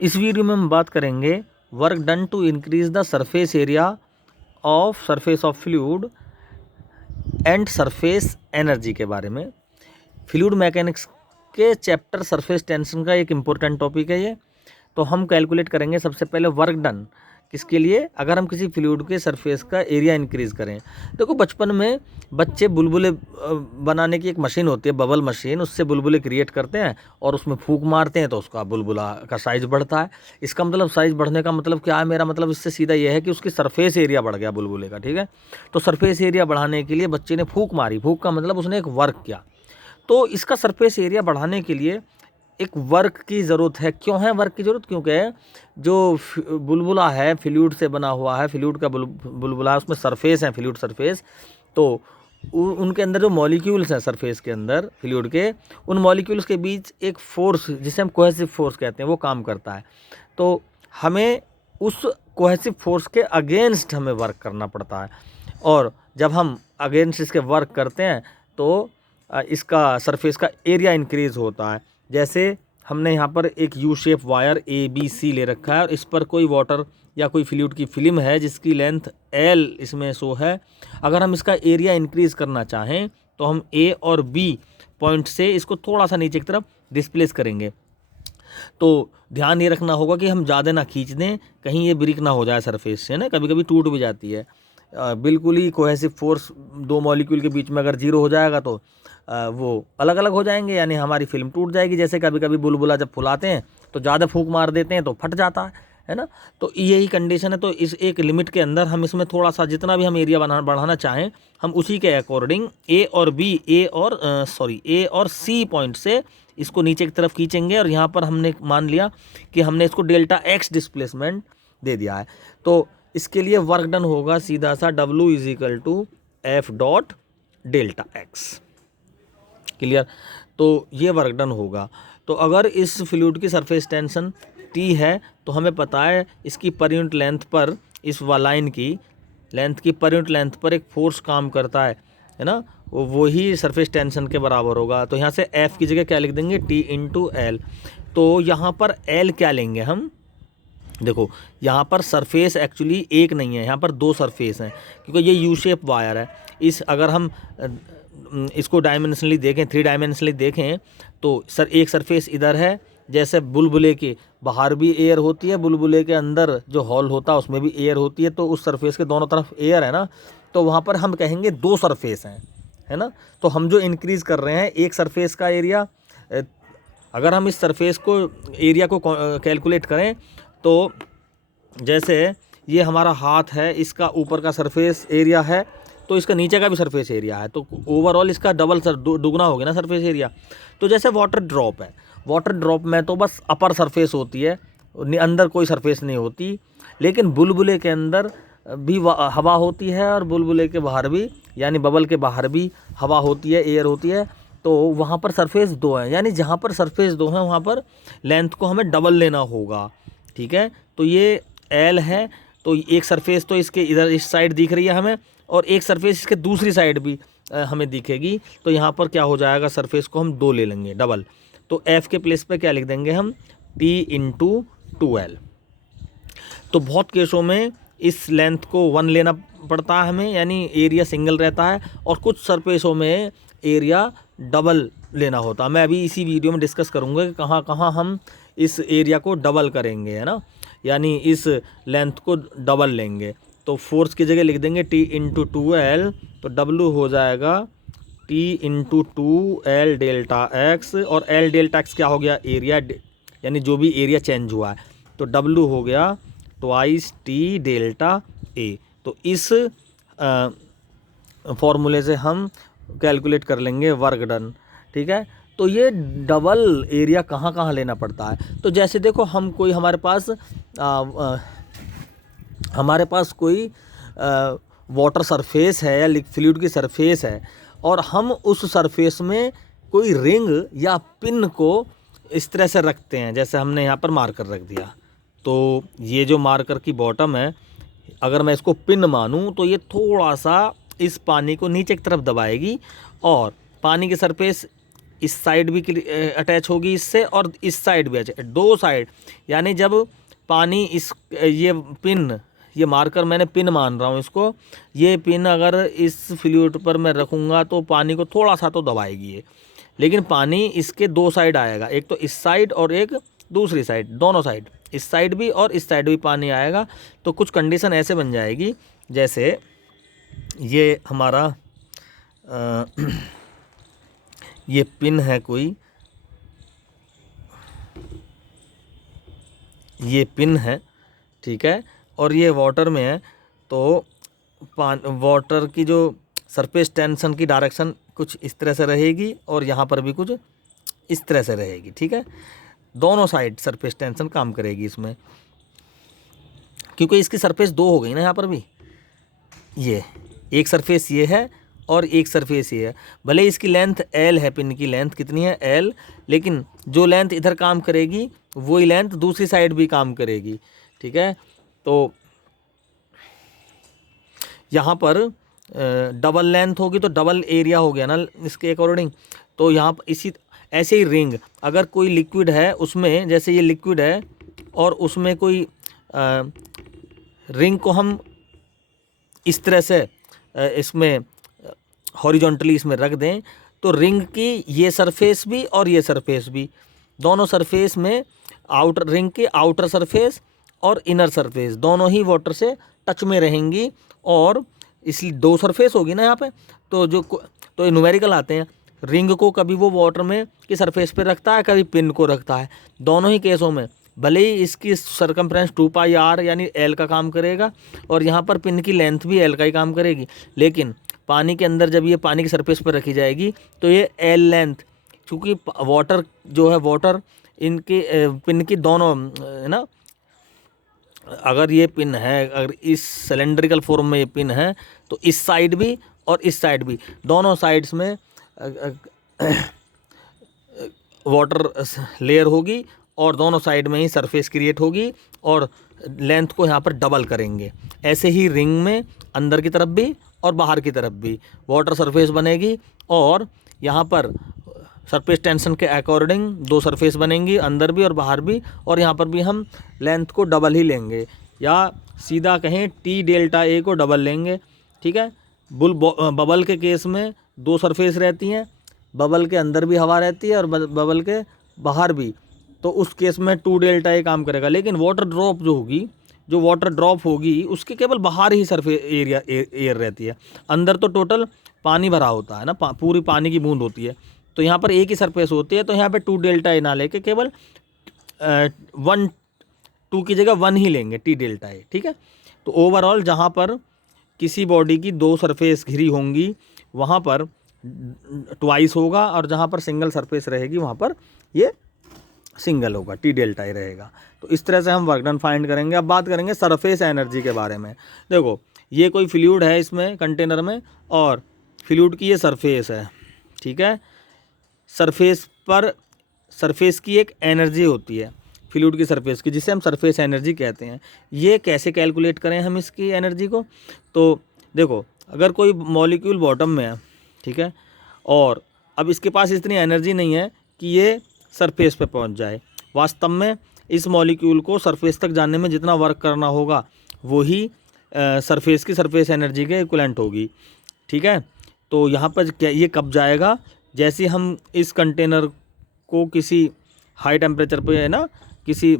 इस वीडियो में हम बात करेंगे work done to increase the surface area of fluid and surface energy के बारे में। फ्लूइड मैकेनिक्स के चैप्टर सरफेस टेंशन का एक इम्पोर्टेंट टॉपिक है ये। तो हम कैलकुलेट करेंगे सबसे पहले वर्क डन किसके लिए, अगर हम किसी फ्लूइड के सरफेस का एरिया इंक्रीज़ करें। देखो बचपन में बच्चे बुलबुले बनाने की एक मशीन होती है, बबल मशीन, उससे बुलबुले क्रिएट करते हैं और उसमें फूंक मारते हैं तो उसका बुलबुला का साइज़ बढ़ता है। इसका मतलब साइज़ बढ़ने का मतलब क्या है, मेरा मतलब इससे सीधा यह है कि उसकी सरफेस एरिया बढ़ गया बुलबुले का। ठीक है, तो सरफेस एरिया बढ़ाने के लिए बच्चे ने फूंक मारी, फूंक का मतलब उसने एक वर्क किया। तो इसका सरफेस एरिया बढ़ाने के लिए एक वर्क की ज़रूरत है। क्यों है वर्क की ज़रूरत? क्योंकि जो बुलबुला है फ्लूइड से बना हुआ है, फ्लूइड का बुलबुला है, उसमें सरफेस है, फ्लूइड सरफेस। तो उनके अंदर जो मॉलिक्यूल्स हैं सरफेस के अंदर फ्लूइड के, उन मॉलिक्यूल्स के बीच एक फोर्स जिसे हम कोहेसिव फोर्स कहते हैं वो काम करता है। तो हमें उस कोहेसिव फोर्स के अगेंस्ट हमें वर्क करना पड़ता है, और जब हम अगेंस्ट इसके वर्क करते हैं तो इसका सरफेस का एरिया इंक्रीज़ होता है। जैसे हमने यहाँ पर एक यू शेप वायर ABC ले रखा है और इस पर कोई वाटर या कोई फ्लूइड की फिल्म है जिसकी लेंथ L इसमें शो है। अगर हम इसका एरिया इंक्रीज़ करना चाहें तो हम A और B पॉइंट से इसको थोड़ा सा नीचे की तरफ डिस्प्लेस करेंगे। तो ध्यान ये रखना होगा कि हम ज़्यादा ना खींच दें, कहीं ये ब्रेक ना हो जाए सरफेस से ना, कभी कभी टूट भी जाती है। बिल्कुल ही कोहेसिव फोर्स दो मॉलिक्यूल के बीच में अगर जीरो हो जाएगा तो वो अलग अलग हो जाएंगे, यानी हमारी फिल्म टूट जाएगी। जैसे कभी कभी बुलबुला जब फुलाते हैं तो ज़्यादा फूंक मार देते हैं तो फट जाता है ना। तो यही कंडीशन है। तो इस एक लिमिट के अंदर हम इसमें थोड़ा सा जितना भी हम एरिया बढ़ाना चाहें, हम उसी के अकॉर्डिंग ए और सी पॉइंट से इसको नीचे की तरफ खींचेंगे। और यहाँ पर हमने मान लिया कि हमने इसको डेल्टा एक्स डिस्प्लेसमेंट दे दिया है। तो इसके लिए वर्क डन होगा सीधा सा W = F dot delta x. Clear? तो ये वर्क डन होगा। तो अगर इस फ्लूइड की सरफेस टेंशन T है तो हमें पता है इसकी पर यूनिट लेंथ पर, इस लाइन की लेंथ की पर यूनिट लेंथ पर एक फोर्स काम करता है ना, वही सरफेस टेंशन के बराबर होगा। तो यहाँ से F की जगह क्या लिख देंगे, T × L। तो यहाँ पर L क्या लेंगे हम, देखो यहाँ पर सरफेस एक्चुअली एक नहीं है, यहाँ पर दो सरफेस हैं, क्योंकि ये यू शेप वायर है। इस अगर हम इसको डायमेंशनली देखें, 3 डायमेंशनली देखें तो सर एक सरफेस इधर है, जैसे बुलबुले के बाहर भी एयर होती है, बुलबुले के अंदर जो हॉल होता है उसमें भी एयर होती है, तो उस सरफेस के दोनों तरफ एयर है ना, तो वहाँ पर हम कहेंगे दो सरफेस हैं, है ना। तो हम जो इंक्रीज़ कर रहे हैं एक सरफेस का एरिया, अगर हम इस सरफेस को एरिया को कैलकुलेट करें तो जैसे ये हमारा हाथ है, इसका ऊपर का सरफेस एरिया है तो इसका नीचे का भी सरफेस एरिया है, तो ओवरऑल इसका डबल दुगना हो गया ना सरफेस एरिया। तो जैसे वाटर ड्रॉप है, वाटर ड्रॉप में तो बस अपर सरफेस होती है, अंदर कोई सरफेस नहीं होती, लेकिन बुलबुले के अंदर भी हवा होती है और बुलबुले के बाहर भी, यानी बबल के बाहर भी हवा होती है, एयर होती है। तो वहाँ पर सरफेस दो हैं, यानी जहाँ पर सरफेस दो हैं वहाँ पर लेंथ को हमें डबल लेना होगा। ठीक है, तो ये L है, तो एक सरफेस तो इसके इधर इस साइड दिख रही है हमें, और एक सरफेस इसके दूसरी साइड भी हमें दिखेगी। तो यहाँ पर क्या हो जाएगा, सरफेस को हम दो ले लेंगे डबल। तो F के प्लेस पे क्या लिख देंगे हम, T × 2L। तो बहुत केसों में इस लेंथ को 1 लेना पड़ता है हमें, यानी एरिया सिंगल रहता है, और कुछ सरफेसों में एरिया डबल लेना होता है। मैं अभी इसी वीडियो में डिस्कस करूँगा कि कहाँ कहाँ हम इस एरिया को डबल करेंगे, है ना, यानी इस लेंथ को डबल लेंगे। तो फोर्स की जगह लिख देंगे T × 2L, तो W हो जाएगा T × 2L डेल्टा एक्स, और L डेल्टा एक्स क्या हो गया, एरिया, यानी जो भी एरिया चेंज हुआ है, तो W हो गया 2 T डेल्टा A। तो इस फॉर्मूले से हम कैलकुलेट कर लेंगे वर्क डन। ठीक है, तो ये डबल एरिया कहाँ कहाँ लेना पड़ता है। तो जैसे देखो हम कोई हमारे पास कोई वाटर सरफेस है या फ्लूइड की सरफेस है, और हम उस सरफेस में कोई रिंग या पिन को इस तरह से रखते हैं, जैसे हमने यहाँ पर मार्कर रख दिया। तो ये जो मार्कर की बॉटम है, अगर मैं इसको पिन मानूँ तो ये थोड़ा सा इस पानी को नीचे की तरफ दबाएगी, और पानी की सरफेस इस साइड भी अटैच होगी इससे और इस साइड भी अटैच, दो साइड। यानी जब पानी इस ये पिन, ये मार्कर मैंने पिन मान रहा हूँ इसको, ये पिन अगर इस फ्लूइड पर मैं रखूँगा तो पानी को थोड़ा सा तो दबाएगी ये, लेकिन पानी इसके दो साइड आएगा, एक तो इस साइड और एक दूसरी साइड, दोनों साइड, इस साइड भी और इस साइड भी पानी आएगा। तो कुछ कंडीशन ऐसे बन जाएगी, जैसे ये हमारा ये पिन है कोई, ये पिन है, ठीक है, और ये वाटर में है, तो वाटर की जो सरफेस टेंशन की डायरेक्शन कुछ इस तरह से रहेगी और यहाँ पर भी कुछ इस तरह से रहेगी, ठीक है। दोनों साइड सरफेस टेंशन काम करेगी इसमें, क्योंकि इसकी सरफेस दो हो गई ना यहाँ पर भी, ये एक सरफेस ये है और एक सरफेस ये है। भले इसकी लेंथ L है, पिन की लेंथ कितनी है L, लेकिन जो लेंथ इधर काम करेगी वही लेंथ दूसरी साइड भी काम करेगी, ठीक है। तो यहाँ पर डबल लेंथ होगी तो डबल एरिया हो गया ना इसके अकॉर्डिंग। तो यहाँ पर इसी ऐसे ही रिंग, अगर कोई लिक्विड है उसमें, जैसे ये लिक्विड है और उसमें कोई रिंग को हम इस तरह से इसमें हॉरिजॉन्टली इसमें रख दें, तो रिंग की ये सरफेस भी और ये सरफेस भी, दोनों सरफेस में आउटर, रिंग के आउटर सरफेस और इनर सरफेस दोनों ही वाटर से टच में रहेंगी। और इसलिए दो सरफेस होगी ना यहाँ पे, तो तो न्यूमेरिकल आते हैं, रिंग को कभी वो वाटर में की सरफेस पे रखता है, कभी पिन को रखता है। दोनों ही केसों में भले ही इसकी सरकमफ्रेंस 2πr यानी L का काम करेगा और यहाँ पर पिन की लेंथ भी L का ही काम करेगी, लेकिन पानी के अंदर जब ये पानी की सरफेस पर रखी जाएगी तो ये L लेंथ, क्योंकि वाटर जो है, वाटर इनके पिन की दोनों है ना, अगर ये पिन है, अगर इस सिलेंड्रिकल फॉर्म में ये पिन है तो इस साइड भी और इस साइड भी, दोनों साइड्स में वाटर लेयर होगी और दोनों साइड में ही सरफेस क्रिएट होगी और लेंथ को यहाँ पर डबल करेंगे। ऐसे ही रिंग में अंदर की तरफ भी और बाहर की तरफ भी वाटर सरफेस बनेगी और यहाँ पर सरफेस टेंशन के अकॉर्डिंग दो सरफेस बनेंगी, अंदर भी और बाहर भी, और यहाँ पर भी हम लेंथ को डबल ही लेंगे, या सीधा कहें T डेल्टा A को डबल लेंगे, ठीक है। बबल के केस में दो सरफेस रहती हैं, बबल के अंदर भी हवा रहती है और बबल के बाहर भी, तो उस केस में 2 डेल्टा A काम करेगा। लेकिन वाटर ड्रॉप जो होगी, जो वाटर ड्रॉप होगी उसके केवल बाहर ही सरफेस एरिया एयर रहती है, अंदर तो टोटल पानी भरा होता है ना, पूरी पानी की बूंद होती है, तो यहाँ पर एक ही सरफेस होती है। तो यहाँ पे 2 डेल्टा A ना लेके केवल 2 की जगह 1 ही लेंगे, T डेल्टा A, ठीक है। तो ओवरऑल जहाँ पर किसी बॉडी की दो सरफेस घिरी होंगी वहाँ पर ट्वाइस होगा और जहाँ पर सिंगल सरफेस रहेगी वहाँ पर ये सिंगल होगा, T डेल्टा A रहेगा। तो इस तरह से हम वर्क डन फाइंड करेंगे। अब बात करेंगे सरफेस एनर्जी के बारे में। देखो ये कोई फ्लूइड है इसमें कंटेनर में और फ्लूइड की ये सरफेस है, ठीक है। सरफेस पर, सरफेस की एक एनर्जी होती है फ्लूइड की सरफेस की, जिसे हम सरफेस एनर्जी कहते हैं। ये कैसे कैलकुलेट करें हम इसकी एनर्जी को? तो देखो अगर कोई मॉलिक्यूल बॉटम में है, ठीक है, और अब इसके पास इतनी एनर्जी नहीं है कि ये सरफेस पे पहुंच जाए। वास्तव में इस मॉलिक्यूल को सरफेस तक जाने में जितना वर्क करना होगा वही सरफेस की सरफेस एनर्जी के इक्विवेलेंट होगी, ठीक है। तो यहाँ पर क्या ये कब जाएगा? जैसे हम इस कंटेनर को किसी हाई टेम्परेचर पे है ना, किसी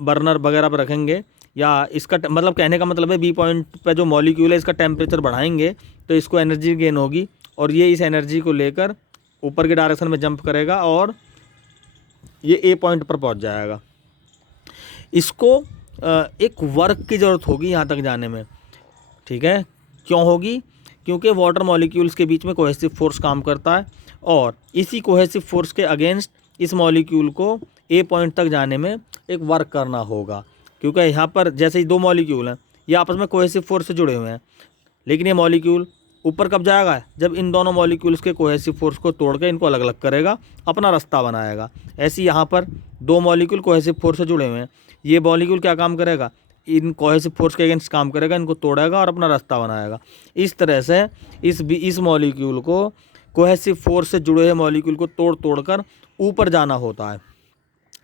बर्नर वगैरह पर रखेंगे, या इसका मतलब कहने का मतलब है बी पॉइंट पे जो मॉलिक्यूल है इसका टेम्परेचर बढ़ाएंगे तो इसको एनर्जी गेन होगी और ये इस एनर्जी को लेकर ऊपर के डायरेक्शन में जंप करेगा और ये ए पॉइंट पर पहुंच जाएगा। इसको एक वर्क की ज़रूरत होगी यहाँ तक जाने में, ठीक है। क्यों होगी? क्योंकि वाटर मॉलिक्यूल्स के बीच में कोहेसिव फोर्स काम करता है और इसी कोहेसिव फोर्स के अगेंस्ट इस मॉलिक्यूल को ए पॉइंट तक जाने में एक वर्क करना होगा। क्योंकि यहाँ पर जैसे ही दो मॉलिक्यूल हैं ये आपस में कोहेसिव फोर्स से जुड़े हुए हैं, लेकिन ये मॉलिक्यूल ऊपर कब जाएगा? जब इन दोनों मॉलिक्यूल्स के कोहेसिव फोर्स को तोड़ के इनको अलग अलग करेगा, अपना रास्ता बनाएगा। ऐसे यहाँ पर दो मॉलिक्यूल कोहेसिव फोर्स से जुड़े हुए हैं, ये मॉलिक्यूल क्या काम करेगा? इन कोहेसिव फोर्स के अगेंस्ट काम करेगा, इनको तोड़ेगा और अपना रास्ता बनाएगा। इस तरह से इस मॉलिक्यूल को कोहेसिव फोर्स से जुड़े हुए मॉलिक्यूल को तोड़ तोड़ कर ऊपर जाना होता है,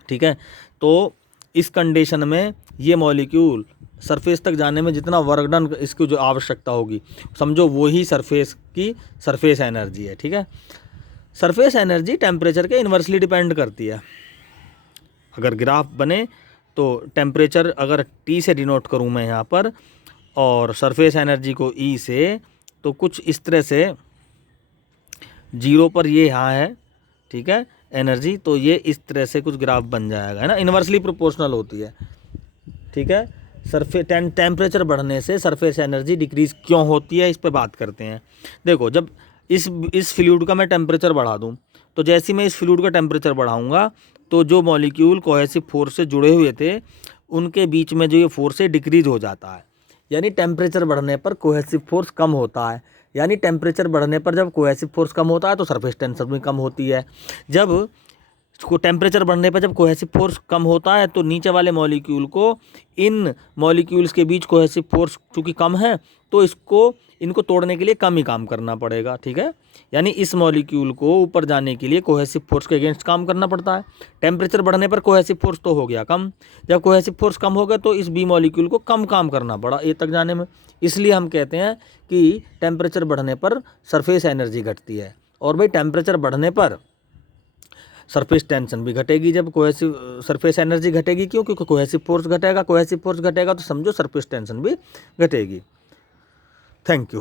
ठीक है। तो इस कंडीशन में ये मॉलिक्यूल सरफेस तक जाने में जितना वर्क डन इसकी जो आवश्यकता होगी, समझो वही सरफेस की सरफेस एनर्जी है, ठीक है। सरफेस एनर्जी टेम्परेचर के इन्वर्सली डिपेंड करती है। अगर ग्राफ बने तो टेम्परेचर अगर T से डिनोट करूँ मैं यहाँ पर और सरफेस एनर्जी को E से, तो कुछ इस तरह से 0 पर ये यहाँ है, ठीक है, एनर्जी। तो ये इस तरह से कुछ ग्राफ बन जाएगा, है ना, इन्वर्सली प्रोपोर्शनल होती है, ठीक है। टेम्परेचर बढ़ने से सरफेस एनर्जी डिक्रीज़ क्यों होती है, इस पर बात करते हैं। देखो, जब इस फ्लूइड का मैं टेम्परेचर बढ़ा दूं, तो जैसे ही मैं इस फ्लूइड का टेम्परेचर बढ़ाऊंगा तो जो मॉलिक्यूल कोहेसिव फोर्स से जुड़े हुए थे उनके बीच में जो ये फोर्स है डिक्रीज हो जाता है। यानी टेम्परेचर बढ़ने पर कोहेसिव फोर्स कम होता है। यानी टेम्परेचर बढ़ने पर जब कोहेसिव फोर्स कम होता है तो सरफेस टेंशन भी कम होती है। जब टेम्परेचर बढ़ने पर जब कोहेसिव फोर्स कम होता है तो नीचे वाले मॉलिक्यूल को इन मॉलिक्यूल्स के बीच कोहेसिव फोर्स चूँकि कम है तो इनको तोड़ने के लिए कम ही काम करना पड़ेगा, ठीक है। यानी इस मॉलिक्यूल को ऊपर जाने के लिए कोहेसिव फोर्स के अगेंस्ट काम करना पड़ता है। टेम्परेचर बढ़ने पर कोहेसिव फोर्स तो हो गया कम, जब कोहेसिव फोर्स कम हो गया तो इस बी मॉलिक्यूल को कम काम करना पड़ा ए तक जाने में। इसलिए हम कहते हैं कि टेम्परेचर बढ़ने पर सरफेस एनर्जी घटती है। और भाई टेम्परेचर बढ़ने पर सरफेस टेंशन भी घटेगी जब कोहेसिव सरफेस एनर्जी घटेगी। क्यों? क्योंकि कोहेसिव फोर्स घटेगा, कोहेसिव फोर्स घटेगा तो समझो सरफेस टेंशन भी घटेगी। Thank you.